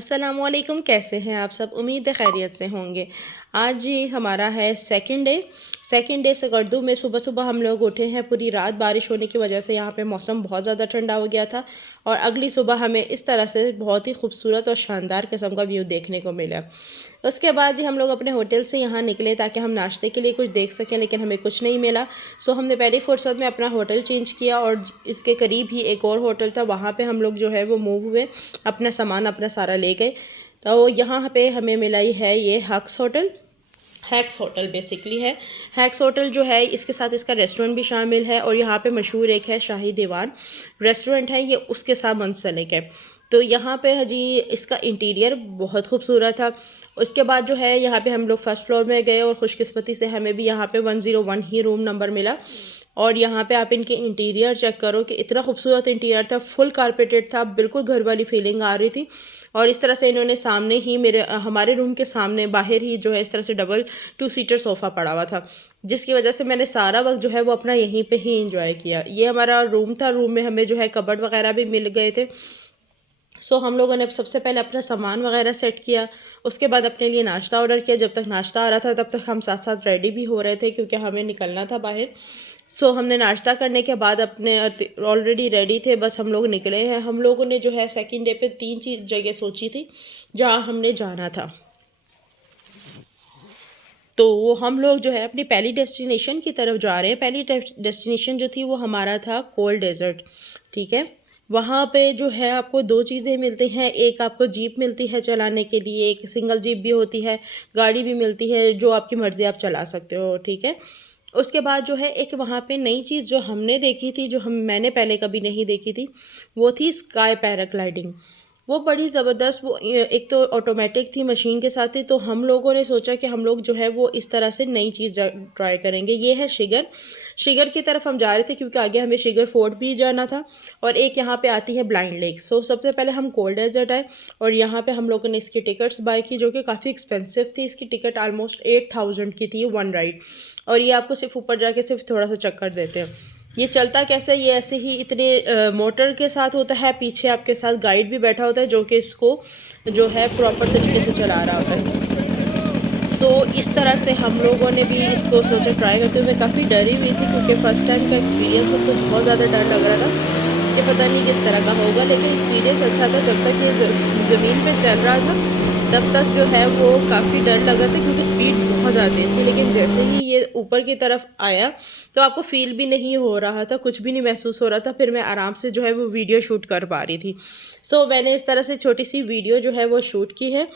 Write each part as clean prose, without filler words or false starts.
अस्सलामुअलैकुम, कैसे हैं आप सब। उम्मीद है खैरियत से होंगे। आज ही हमारा है सेकंड डे सकर्दू में सुबह सुबह हम लोग उठे हैं। पूरी रात बारिश होने की वजह से यहाँ पे मौसम बहुत ज़्यादा ठंडा हो गया था और अगली सुबह हमें इस तरह से बहुत ही खूबसूरत और शानदार किस्म का व्यू देखने को मिला। उसके बाद जी हम लोग अपने होटल से यहाँ निकले ताकि हम नाश्ते के लिए कुछ देख सकें, लेकिन हमें कुछ नहीं मिला। सो हमने पहली फुर्सत में अपना होटल चेंज किया और इसके करीब ही एक और होटल था, वहाँ पे हम लोग जो है वो मूव हुए, अपना सामान अपना सारा ले गए। तो यहाँ पे हमें मिला ही है ये हैक्स होटल बेसिकली है। हैक्स होटल जो है इसके साथ इसका रेस्टोरेंट भी शामिल है और यहाँ पे मशहूर एक है शाही दीवान रेस्टोरेंट है, ये उसके साथ मुंसलिक है। तो यहाँ पे जी इसका इंटीरियर बहुत खूबसूरत था। उसके बाद जो है यहाँ पे हम लोग फर्स्ट फ्लोर में गए और खुशकिस्मती से हमें भी यहाँ पे 101 ही रूम नंबर मिला। और यहाँ पे आप इनके इंटीरियर चेक करो कि इतना खूबसूरत इंटीरियर था, फुल कारपेटेड था, बिल्कुल घर वाली फीलिंग आ रही थी। और इस तरह से इन्होंने सामने ही हमारे रूम के सामने बाहर ही जो है इस तरह से डबल 2 सीटर सोफ़ा पड़ा हुआ था, जिसकी वजह से मैंने सारा वक्त जो है वो अपना यहीं पे ही इंजॉय किया। ये हमारा रूम था, रूम में हमें जो है कबर्ड वगैरह भी मिल गए थे। सो हम लोगों ने सबसे पहले अपना सामान वगैरह सेट किया। उसके बाद अपने लिए नाश्ता ऑर्डर किया। जब तक नाश्ता आ रहा था तब तक हम साथ साथ रेडी भी हो रहे थे क्योंकि हमें निकलना था बाहर। सो हमने नाश्ता करने के बाद अपने ऑलरेडी रेडी थे, बस हम लोग निकले हैं। हम लोगों ने जो है सेकंड डे पे 3 जगह सोची थी जहाँ हमने जाना था। तो वो हम लोग जो है अपनी पहली डेस्टिनेशन की तरफ जा रहे हैं। पहली डेस्टिनेशन जो थी वो हमारा था कोल्ड डेजर्ट, ठीक है। वहाँ पे जो है आपको 2 चीज़ें मिलती हैं। एक आपको जीप मिलती है चलाने के लिए, एक सिंगल जीप भी होती है, गाड़ी भी मिलती है, जो आपकी मर्ज़ी आप चला सकते हो, ठीक है। उसके बाद जो है एक वहाँ पे नई चीज़ जो हमने देखी थी, जो मैंने पहले कभी नहीं देखी थी, वो थी स्काई पैराग्लाइडिंग। वो बड़ी ज़बरदस्त, वो एक तो ऑटोमेटिक थी, मशीन के साथ ही। तो हम लोगों ने सोचा कि हम लोग जो है वो इस तरह से नई चीज़ ट्राई करेंगे। ये है शिगर की तरफ हम जा रहे थे क्योंकि आगे हमें शिगर फोर्ट भी जाना था। और एक यहाँ पे आती है ब्लाइंड लेक। सो सबसे पहले हम कोल्ड डेजर्ट आए और यहाँ पे हम लोगों ने इसकी टिकट्स बाय की, जो कि काफ़ी एक्सपेंसिव थी। इसकी टिकट ऑलमोस्ट 8000 की थी, 1 राइड। और ये आपको सिर्फ ऊपर जाके सिर्फ थोड़ा सा चक्कर देते हैं। ये चलता कैसे, ये ऐसे ही इतने मोटर के साथ होता है, पीछे आपके साथ गाइड भी बैठा होता है जो कि इसको जो है प्रॉपर तरीके से चला रहा होता है। सो इस तरह से हम लोगों ने भी इसको सोचा ट्राई करते हुए। काफ़ी डरी हुई थी क्योंकि फ़र्स्ट टाइम का एक्सपीरियंस था, तो बहुत ज़्यादा डर लग रहा था कि पता नहीं किस तरह का होगा। लेकिन एक्सपीरियंस अच्छा था। जब तक ये ज़मीन पे चल रहा था तब तक जो है वो काफ़ी डर लग रहा था क्योंकि स्पीड बहुत ज़्यादा तेज़ थी। लेकिन जैसे ही ये ऊपर की तरफ आया तो आपको फ़ील भी नहीं हो रहा था, कुछ भी नहीं महसूस हो रहा था। फिर मैं आराम से जो है वो वीडियो शूट कर पा रही थी। सो मैंने इस तरह से छोटी सी वीडियो जो है वो शूट की है।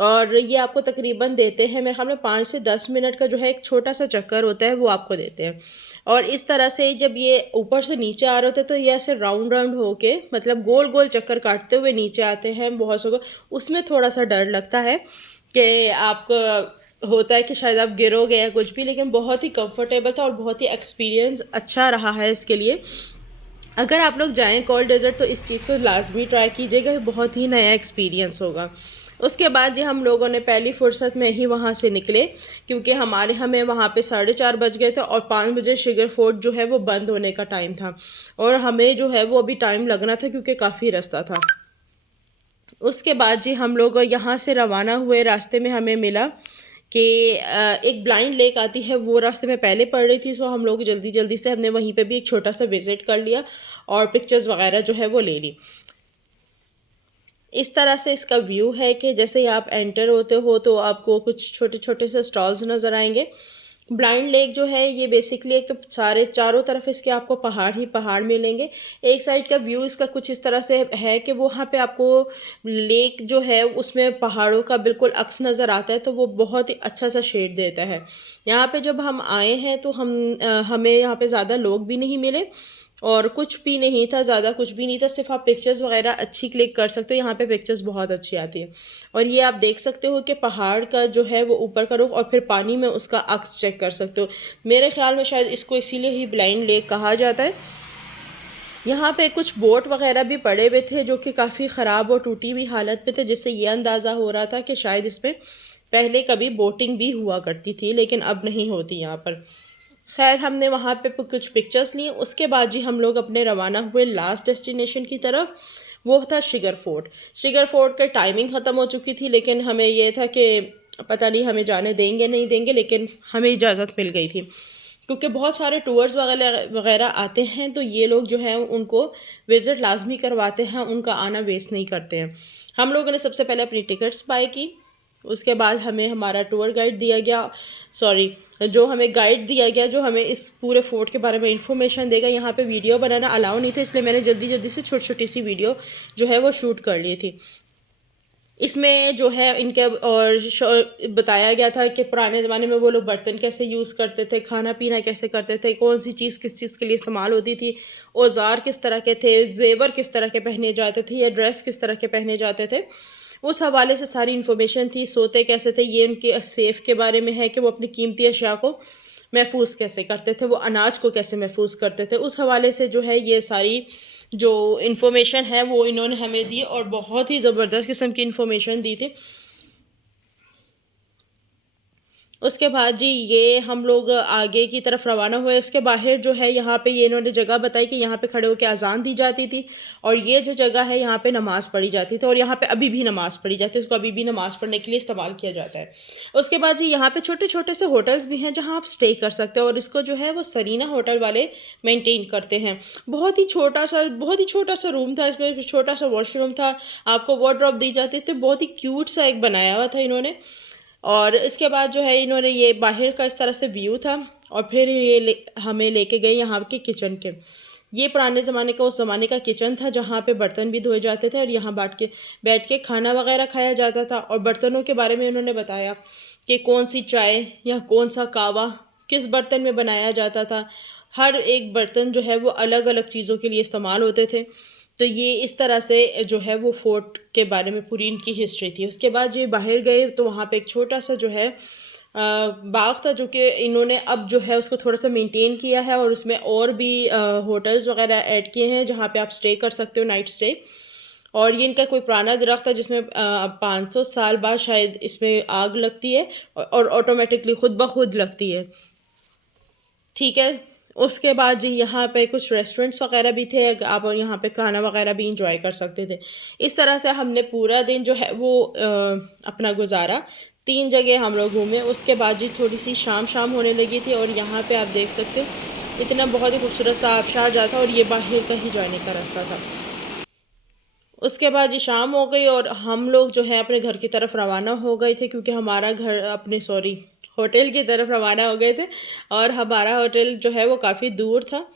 और ये आपको तकरीबन देते हैं, मेरे ख्याल में 5 से 10 मिनट का जो है एक छोटा सा चक्कर होता है, वो आपको देते हैं। और इस तरह से जब ये ऊपर से नीचे आ रहे होते तो ये ऐसे राउंड राउंड होके, मतलब गोल गोल चक्कर काटते हुए नीचे आते हैं बहुत सौ को। उसमें थोड़ा सा डर लगता है कि आपको होता है कि शायद आप गिरोगे या कुछ भी, लेकिन बहुत ही कंफर्टेबल था और बहुत ही एक्सपीरियंस अच्छा रहा है इसके लिए। अगर आप लोग जाएं कोल्ड डेजर्ट तो इस चीज़ को लाजमी ट्राई कीजिएगा, बहुत ही नया एक्सपीरियंस होगा। उसके बाद जी हम लोगों ने पहली फुर्सत में ही वहाँ से निकले क्योंकि हमें वहाँ पे 4:30 बज गए थे और 5 बजे शिगर फोर्ट जो है वो बंद होने का टाइम था। और हमें जो है वो अभी टाइम लगना था क्योंकि काफ़ी रास्ता था। उसके बाद जी हम लोग यहाँ से रवाना हुए। रास्ते में हमें मिला कि एक ब्लाइंड लेक आती है, वो रास्ते में पहले पड़ रही थी। सो हम लोग जल्दी जल्दी से हमने वहीं पे भी एक छोटा सा विज़िट कर लिया और पिक्चर्स वगैरह जो है वो ले ली। इस तरह से इसका व्यू है कि जैसे ही आप एंटर होते हो तो आपको कुछ छोटे छोटे से स्टॉल्स नज़र आएंगे। ब्लाइंड लेक जो है ये बेसिकली एक तो चारों तरफ इसके आपको पहाड़ ही पहाड़ मिलेंगे। एक साइड का व्यू इसका कुछ इस तरह से है कि वहाँ पे आपको लेक जो है उसमें पहाड़ों का बिल्कुल अक्स नज़र आता है, तो वो बहुत ही अच्छा सा शेड देता है। यहाँ पे जब हम आए हैं तो हमें यहाँ पे ज़्यादा लोग भी नहीं मिले और कुछ भी नहीं था, ज़्यादा कुछ भी नहीं था। सिर्फ आप पिक्चर्स वगैरह अच्छी क्लिक कर सकते हो। यहाँ पे पिक्चर्स बहुत अच्छी आती है। और ये आप देख सकते हो कि पहाड़ का जो है वो ऊपर का रुख और फिर पानी में उसका अक्स चेक कर सकते हो। मेरे ख्याल में शायद इसको इसीलिए ही ब्लाइंड लेक कहा जाता है। यहाँ पे कुछ बोट वगैरह भी पड़े हुए थे जो कि काफ़ी ख़राब और टूटी हुई हालत में थे, जिससे ये अंदाज़ा हो रहा था कि शायद इसमें पहले कभी बोटिंग भी हुआ करती थी, लेकिन अब नहीं होती यहाँ पर। खैर हमने वहाँ पे कुछ पिक्चर्स ली। उसके बाद जी हम लोग अपने रवाना हुए लास्ट डेस्टिनेशन की तरफ। वो था शिगर फोर्ट। शिगर फोर्ट का टाइमिंग ख़त्म हो चुकी थी, लेकिन हमें ये था कि पता नहीं हमें जाने देंगे नहीं देंगे, लेकिन हमें इजाज़त मिल गई थी क्योंकि बहुत सारे टूर्स वगैरह वगैरह आते हैं, तो ये लोग जो है उनको विज़िट लाजमी करवाते हैं, उनका आना वेस्ट नहीं करते हैं। हम लोगों ने सबसे पहले अपनी टिकट्स बाय की, उसके बाद हमें हमारा टूर गाइड दिया गया, सॉरी जो हमें गाइड दिया गया जो हमें इस पूरे फोर्ट के बारे में इंफॉर्मेशन देगा। यहाँ पे वीडियो बनाना अलाउ नहीं था, इसलिए मैंने जल्दी जल्दी से छोटी छोटी सी वीडियो जो है वो शूट कर ली थी। इसमें जो है इनके और बताया गया था कि पुराने ज़माने में वो लोग बर्तन कैसे यूज़ करते थे, खाना पीना कैसे करते थे, कौन सी चीज़ किस चीज़ के लिए इस्तेमाल होती थी, औज़ार किस तरह के थे, जेवर किस तरह के पहने जाते थे या ड्रेस किस तरह के पहने जाते थे। उस हवाले से सारी इन्फॉर्मेशन थी। सोते कैसे थे, ये उनके सेफ़ के बारे में है कि वो अपनी कीमती अशिया को महफूज कैसे करते थे, वो अनाज को कैसे महफूज करते थे। उस हवाले से जो है ये सारी जो इन्फॉर्मेशन है वो इन्होंने हमें दी और बहुत ही ज़बरदस्त किस्म की इन्फॉर्मेशन दी थी। उसके बाद जी ये हम लोग आगे की तरफ रवाना हुए। उसके बाहर जो है यहाँ पे ये इन्होंने जगह बताई कि यहाँ पे खड़े होकर अजान दी जाती थी और ये जो जगह है यहाँ पे नमाज़ पढ़ी जाती थी और यहाँ पे अभी भी नमाज़ पढ़ी जाती है, इसको अभी भी नमाज़ पढ़ने के लिए इस्तेमाल किया जाता है। उसके बाद जी यहाँ पे छोटे छोटे से होटल्स भी हैं जहाँ आप स्टे कर सकते हो और इसको जो है वो सरीना होटल वाले मेनटेन करते हैं। बहुत ही छोटा सा रूम था, इसमें छोटा सा वॉशरूम था, आपको वार्डरोब दी जाती थी, बहुत ही क्यूट सा एक बनाया हुआ था इन्होंने। और इसके बाद जो है इन्होंने ये बाहर का इस तरह से व्यू था और फिर हमें लेके गए यहाँ के किचन के। ये पुराने ज़माने का उस ज़माने का किचन था जहाँ पे बर्तन भी धोए जाते थे और यहाँ बैठ के खाना वगैरह खाया जाता था। और बर्तनों के बारे में उन्होंने बताया कि कौन सी चाय या कौन सा कावा किस बर्तन में बनाया जाता था। हर एक बर्तन जो है वो अलग अलग चीज़ों के लिए इस्तेमाल होते थे। तो ये इस तरह से जो है वो फोर्ट के बारे में पूरी इनकी हिस्ट्री थी। उसके बाद ये बाहर गए तो वहाँ पे एक छोटा सा जो है बाग था, जो कि इन्होंने अब जो है उसको थोड़ा सा मेंटेन किया है और उसमें और भी होटल्स वगैरह ऐड किए हैं जहाँ पे आप स्टे कर सकते हो, नाइट स्टे। और ये इनका कोई पुराना दरख्त है जिसमें 500 साल बाद शायद इसमें आग लगती है और ऑटोमेटिकली खुद ब खुद लगती है, ठीक है। उसके बाद जी यहाँ पे कुछ रेस्टोरेंट्स वगैरह भी थे, आप यहाँ पे खाना वगैरह भी इंजॉय कर सकते थे। इस तरह से हमने पूरा दिन जो है वो अपना गुजारा। 3 जगह हम लोग घूमे। उसके बाद जी थोड़ी सी शाम शाम होने लगी थी और यहाँ पे आप देख सकते हो इतना बहुत ही खूबसूरत सा आबशार जाता और ये बाहर का ही जाने का रास्ता था। उसके बाद जी शाम हो गई और हम लोग जो है अपने घर की तरफ रवाना हो गए थे, क्योंकि हमारा घर अपने सॉरी होटल की तरफ रवाना हो गए थे और हमारा होटल जो है वो काफ़ी दूर था।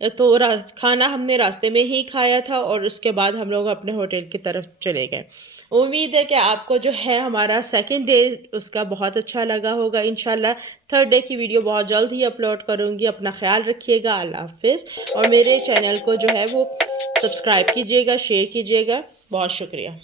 तो खाना हमने रास्ते में ही खाया था और उसके बाद हम लोग अपने होटल की तरफ चले गए। उम्मीद है कि आपको जो है हमारा सेकंड डे उसका बहुत अच्छा लगा होगा। इंशाल्लाह थर्ड डे की वीडियो बहुत जल्द ही अपलोड करूँगी। अपना ख्याल रखिएगा। अल्लाह हाफिज़। और मेरे चैनल को जो है वो सब्सक्राइब कीजिएगा, शेयर कीजिएगा। बहुत शुक्रिया।